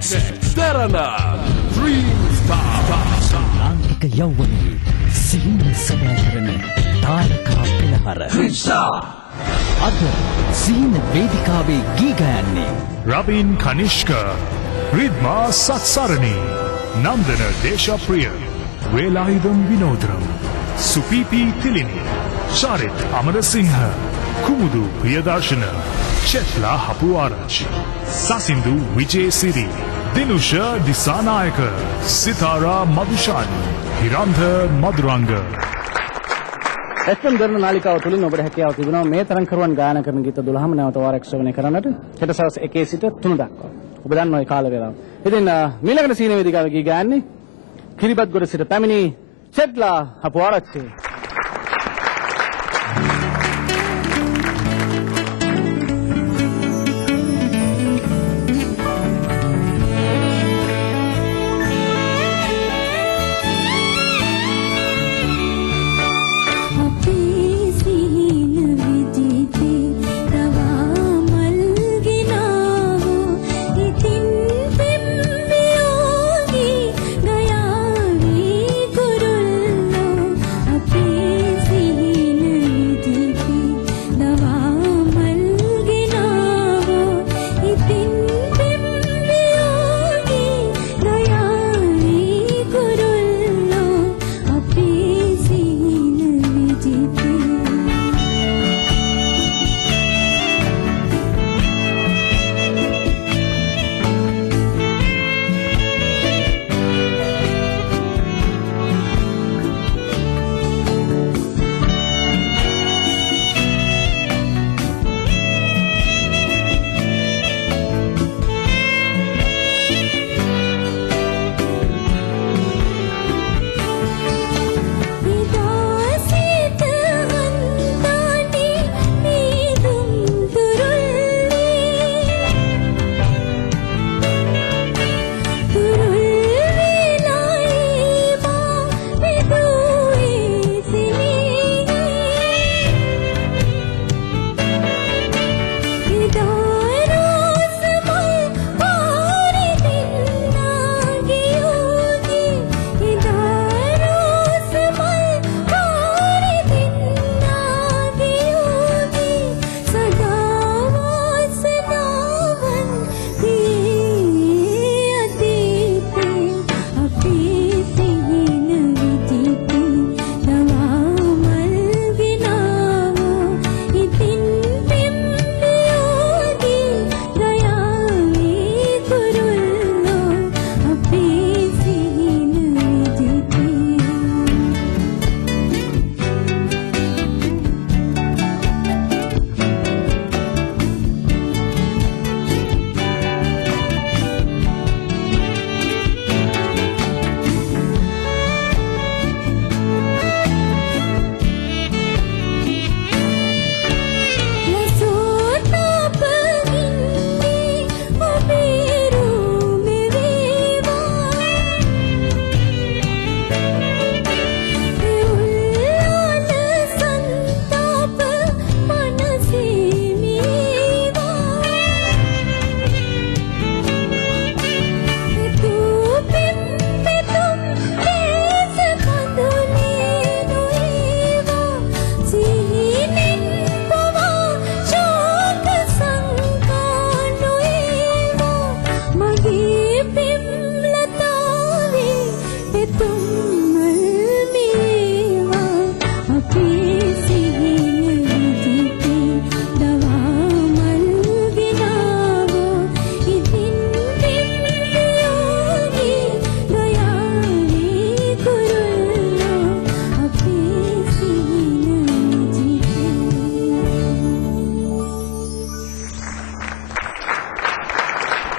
Next, Terana, Dream Star. ලාංකික යෞවනයේ සිහින සැබෑකරන තාරකා පෙළහර. Dream Star. අද සිහින වේදිකාවේ ගී ගයන්නේ Robin Kanishka, Ridma Satsarani, Nandana Deshapriya, Velayudam Vinodram, Supipi Tilini, Charit Amarasinghe, Kumudu Priyadarshana, Chetla Hapuaraj, Sasindu Vijay Siri, Dinusha Disanayaka, Sitara Madhushani, Hirandha Madhuranga. FM දරන නාලිකාව තුලින් ඔබට හැකියාව තිබෙනවා මේ තරම් කරුවන් ගායනා කරන ගීත 12ම නැවත වාරයක් ශ්‍රවණය කරන්නට හෙට සවස් 1 සිට 3 දක්වා. ඔබ දන්නවා ඒ කාල වේලාව. ඉතින් මීළඟට සීන වේදිකාවේ ගී ගයන්නේ කිරිබත්ගොඩ සිට පැමිණි චෙඩ්ලා හපුආරච්චි.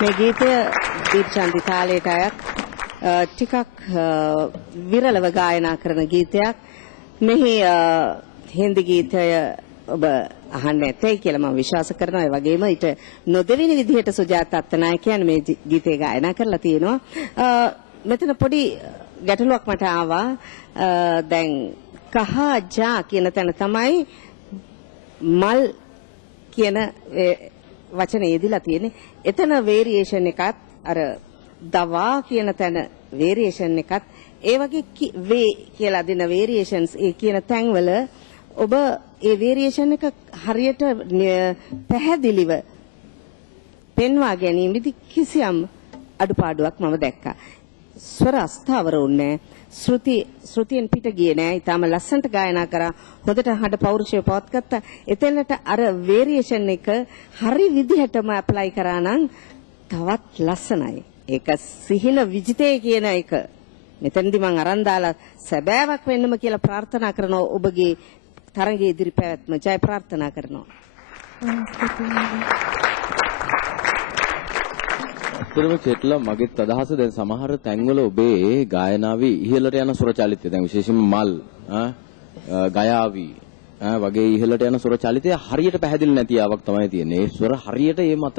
මේ ගීතය දීප්චන්දි තාලයට අයත් ටිකක් විරලව ගායනා කරන ගීතයක්. මෙහි හින්දි ගීතය ඔබ අහන්න ඇතයි කියලා මම විශ්වාස කරනවා. ඒ වගේම ඊට නොදෙවෙනි විදිහට සුජාත අත්තනායකයන් මේ ගීතය ගායනා කරලා තියෙනවා. මෙතන පොඩි ගැටලුවක් මට ආවා. දැන් කහජා කියන තැන තමයි මල් කියන වචනේ යෙදিলা තියෙන්නේ. එතන වේරියේෂන් එකත් අර දවා කියන තැන වේරියේෂන් එකත් ඒ වගේ වේ කියලා දෙන වේරියේෂන්ස් ඒ කියන තැන්වල ඔබ ඒ වේරියේෂන් එක හරියට පැහැදිලිව පෙන්වා ගැනීමෙදි කිසියම් අඩුපාඩුවක් මම දැක්කා. ස්වර අස්ථාවර වුණේ ශ්‍රුතියෙන් පිට ගියේ නෑ. ඊටම ලස්සනට ගායනා කරා. හොඳට හඬ පෞරුෂය පවත්ගත්තා. එතනට අර වේරියේෂන් එක හරි විදිහටම ඇප්ලයි කරා නම් තවත් ලස්සනයි. ඒක සිහින විජිතේ කියන එක. මෙතනදී මම අරන් දාලා සැබෑවක් වෙන්නම කියලා ප්‍රාර්ථනා කරනවා. ඔබගේ තරඟයේ ඉදිරි පැවැත්ම ජය ප්‍රාර්ථනා කරනවා. ඇත්තටම චෙට්ලා මගෙත් අදහස දැන් සමහර තැන්වල ඔබේ ගායනාවේ ඉහළට යන ස්වර චලිතය දැන් විශේෂයෙන්ම මල් ගයාවි වගේ ඉහළට යන ස්වර චලිතය හරියට පැහැදිලි නැති ආවක් තමයි තියෙන්නේ. ඒ ස්වර හරියට ඒ මත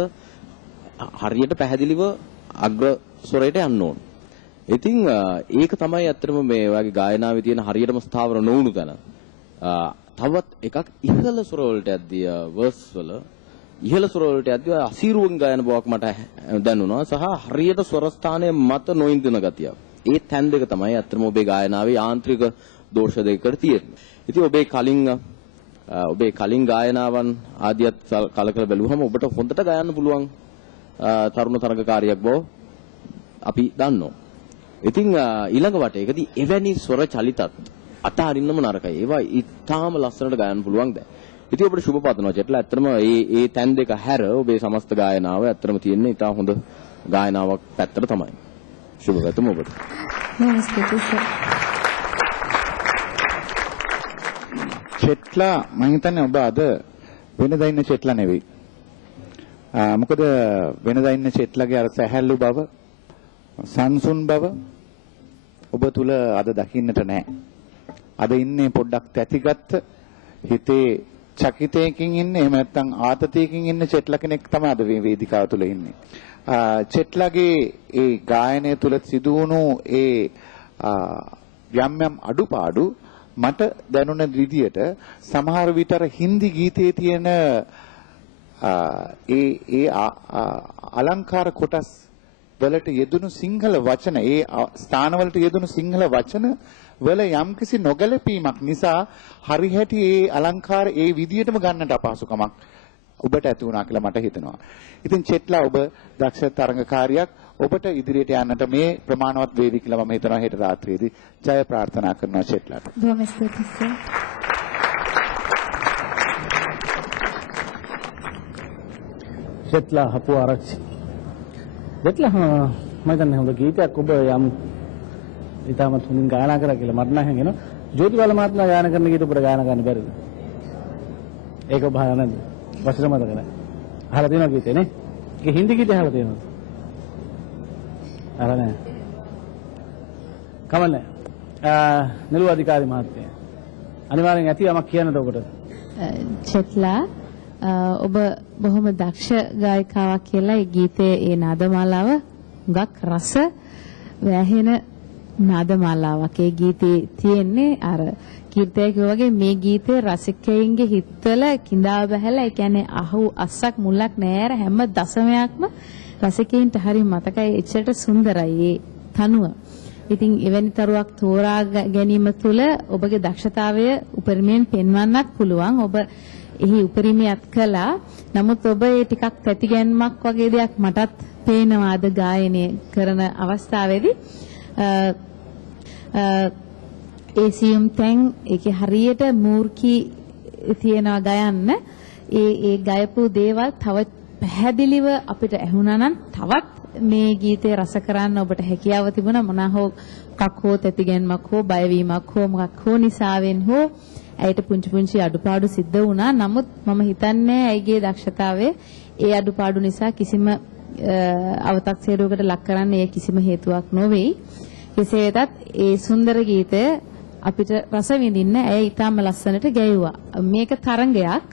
හරියට පැහැදිලිව අග්‍ර ස්වරයට යන්න ඕන. ඉතින් ඒක තමයි ඇත්තටම මේ වගේ ගායනාවේ තියෙන හරියටම ස්ථාවර නොවුණු තැන. තවත් එකක් ඉහළ ස්වර වලට යද්දී වර්ස් වල ඉහළ ස්වර වලට යද්දී අසීරුවෙන් ගායන බවක් මට දැනුණා සහ හරියට ස්වර ස්ථානයේ මත නොඉඳින ගතිය. ඒ තැන් දෙක තමයි ඇත්තටම ඔබේ ගායනාවේ යාන්ත්‍රික දෝෂ දෙකකට තියෙන්නේ. ඉතින් ඔබේ කලින් ගායනාවන් ආදියත් කලකලා බැලුවම ඔබට හොඳට ගයන්න පුළුවන් තරුණ තරගකාරියක් බව අපි දන්නවා. ඉතින් ඊළඟ වටේකදී එවැනි ස්වර චලිතත් අතහරින්නම නරකයි. ඒවා ඉතාම ලස්සනට ගයන්න පුළුවන් දැන්. ඉතින් ඔබට සුබ පතනවා චෙට්ලා. ඇත්තටම මේ තැන් දෙක හැර ඔබේ සමස්ත ගායනාව ඇත්තටම තියෙන්නේ ඉතා හොඳ ගායනාවක් පැත්තට තමයි. සුබ පැතුම ඔබට. චෙට්ලා මම හිතන්නේ ඔබ අද වෙනදා ඉන්න චෙට්ලා නෙවෙයි. මොකද වෙනදා ඉන්න චෙට්ලාගේ අර සැහැල්ලු බව, සංසුන් බව ඔබ තුල අද දකින්නට නැහැ. අද ඉන්නේ පොඩ්ඩක් තැතිගත්ත හිතේ චකිතයකින් ඉන්නේ, එහෙම නැත්නම් ආතතියකින් ඉන්න චෙට්ලා කෙනෙක් තමයි අද මේ වේදිකාව තුල ඉන්නේ. චෙට්ලාගේ ඒ ගායනය තුල සිදුවුණු ඒ යම් අඩුපාඩු මට දැනුණ විදියට සමහර විට අර හින්දි ගීතයේ තියෙන ඒ අලංකාර කොටස් වලට යෙදුණු සිංහල වචන, ඒ ස්ථානවලට යෙදුණු සිංහල වචන වල යම්කිසි නොගැලපීමක් නිසා හරිහැටි ඒ අලංකාර ඒ විදියටම ගන්නට අපහසුකමක් ඔබට ඇති වුණා කියලා මට හිතෙනවා. ඉතින් චෙට්ලා ඔබ දක්ෂ තරඟකාරියක්. ඔබට ඉදිරියට යන්නට මේ ප්‍රමාණවත් වේවි කියලා මම හිතනවා හෙට රාත්‍රියේදී. ජය ප්‍රාර්ථනා කරනවා චෙට්ලාට. බොහොම ස්තුතියි සර්. චෙට්ලා හපු ආරච්චි. චෙට්ලා මම හිතන්නේ හොඳ ගීතයක් ඔබ යම් ඊටමත් හොඳින් ගායනා කරා කියලා මට නම් හිතෙනවා. ජෝතිපාල මහත්මයා ගායනා කරන ගීත ඔබට ගායනා කරන්න බැරිද? ඒක ඔබ අහලා නැද්ද? වචන මතක නැහැ. අහලා තියෙනවා ගීතේ නේ? ඒක හින්දි ගීතය අහලා තියෙනවද? අහලා නැහැ. කමන්නේ. නිලු අධිකාරී මහත්මයා. අනිවාර්යෙන් ඇති යමක් කියන්නද ඔබට? චෙට්ලා ඔබ බොහොම දක්ෂ ගායිකාවක් කියලා ඒ ගීතයේ ඒ නාදමාලාව හුඟක් රස වැහෙන නාදමාලාවක්. ඒ ගීතේ තියෙන්නේ අර කීර්තයක වගේ මේ ගීතේ රසිකයින්ගේ හිතවල කිඳා බහැලා ඒ කියන්නේ අහු අස්සක් මුලක් නෑර හැම දශමයක්ම රසිකයින්ට හරි මතකයි. එච්චරට සුන්දරයි ඒ තනුව. ඉතින් එවැනි තරුවක් තෝරා ගැනීම තුළ ඔබගේ දක්ෂතාවය උපරිමයෙන් පෙන්වන්නත් පුළුවන්. ඔබ එහි උපරිමයක් කළා. නමුත් ඔබ ඒ ටිකක් තැතිගැන්මක් වගේ දෙයක් මටත් පේනවා අද ගායනය කරන අවස්ථාවේදී. ඒ සියුම් තැන් ඒකේ හරියට මූර්ඛී තියනවා ගයන්න. ඒ ගයපු දේවල් තව පැහැදිලිව අපිට ඇහුණා නම් තවත් මේ ගීතේ රස කරන්න ඔබට හැකියාව තිබුණා. මොනවා හෝ කක් හෝ තැතිගැන්මක් හෝ බයවීමක් හෝ මොකක් හෝ නිසාවෙන් හෝ ඇයට පුංචි අඩුපාඩු සිද්ධ වුණා. නමුත් මම හිතන්නේ ඇයිගේ දක්ෂතාවයේ ඒ අඩුපාඩු නිසා කිසිම අවතක්සේරුවකට ලක් කරන්න ඒ කිසිම හේතුවක් නොවේ. කෙසේ වෙතත් ඒ සුන්දර ගීතය අපිට රස විඳින්න ඇය ඊටම ලස්සනට ගැයුවා. මේක තරංගයක්.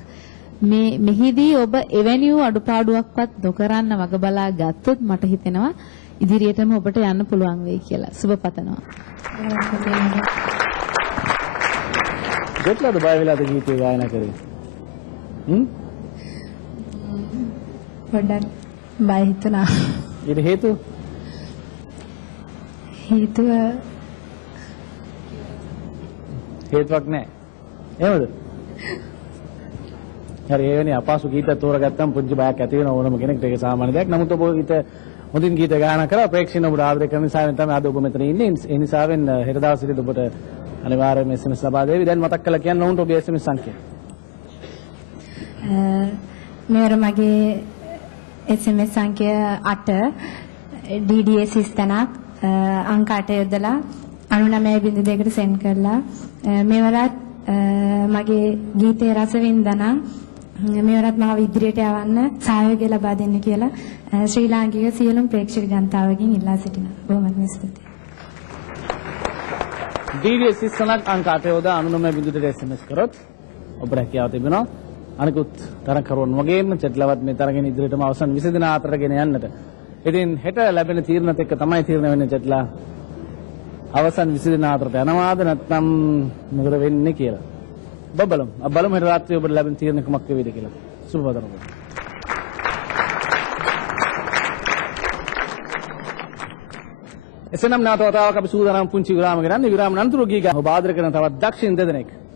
මෙහිදී ඔබ එවැනි වූ අඩුපාඩුවක්වත් නොකරන්න වග බලා ගත්තොත් මට හිතෙනවා ඉදිරියටම ඔබට යන්න පුළුවන් වෙයි කියලා. සුබ පතනවා. දෙట్లද බය වෙලාද ගීතය ගායනා කරේ? පොඩ්ඩක් බය හිතුණා. ඊට හේතුව? හේතුව හේතුවක් නැහැ. එහෙමද? හරි ඒ වෙන්නේ අපහසු ගීත තෝරගත්තම පුංචි බයක් ඇති වෙන ඕනම කෙනෙක්ට ඒක සාමාන්‍ය දෙයක්. නමුත් ඔබ ගීත හොඳින් ගීත ගායනා කරා ප්‍රේක්ෂකයන් ඔබට ආදරය කරන නිසා තමයි අද ඔබ මෙතන ඉන්නේ. ඒ නිසාවෙන් හෙට දවසේදී ඔබට අනිවාර්යයෙන්ම SMS ලබා දෙවි. දැන් මතක් කරලා කියන්න ඕනට ඔබේ SMS සංඛ්‍යාව. මෙවර මගේ SMS සංඛ්‍යා 8 DDS ස්තනක් අංක 8 යොදලා 99.2කට සෙන්ඩ් කරලා මෙවරත් මගේ ගීතේ රස වින්දනා මෙවරත් මාව ඉදිරියට යවන්න සහයෝගය ලබා දෙන්න කියලා ශ්‍රී ලාංකික සියලුම ප්‍රේක්ෂක ජනතාවගෙන් ඉල්ලා සිටිනවා. බොහොමත්ම ස්තුතියි. DDS ස්තනක් අංක 8 යොදා 99.2ට SMS කරොත් ඔබට හැකියාව තිබෙනවා. අනිකුත් තරඟකරුවන් වගේම චෙට්ලවත් මේ තරගෙන් ඉදිරියටම අවසන් 20 දින අතරට ගෙන යන්නට. ඉතින් හෙට ලැබෙන තීරණත් එක්ක තමයි තීරණ වෙන්නේ චෙට්ලා අවසන් 20 දින අතරට යනවාද නැත්නම් මොකද වෙන්නේ කියලා. බලමු හෙට රාත්‍රියේ ඔබට ලැබෙන තීරණ කුමක් වේවිද කියලා. සුබ පතනවා. එසේනම් නාතවතාවක් අපි සූදානම් පුංචි විරාම ගන්න. විරාම අනතුරු ගී ගන්න ඔබ ආදර කරන තවත් දක්ෂින් දෙදෙනෙක්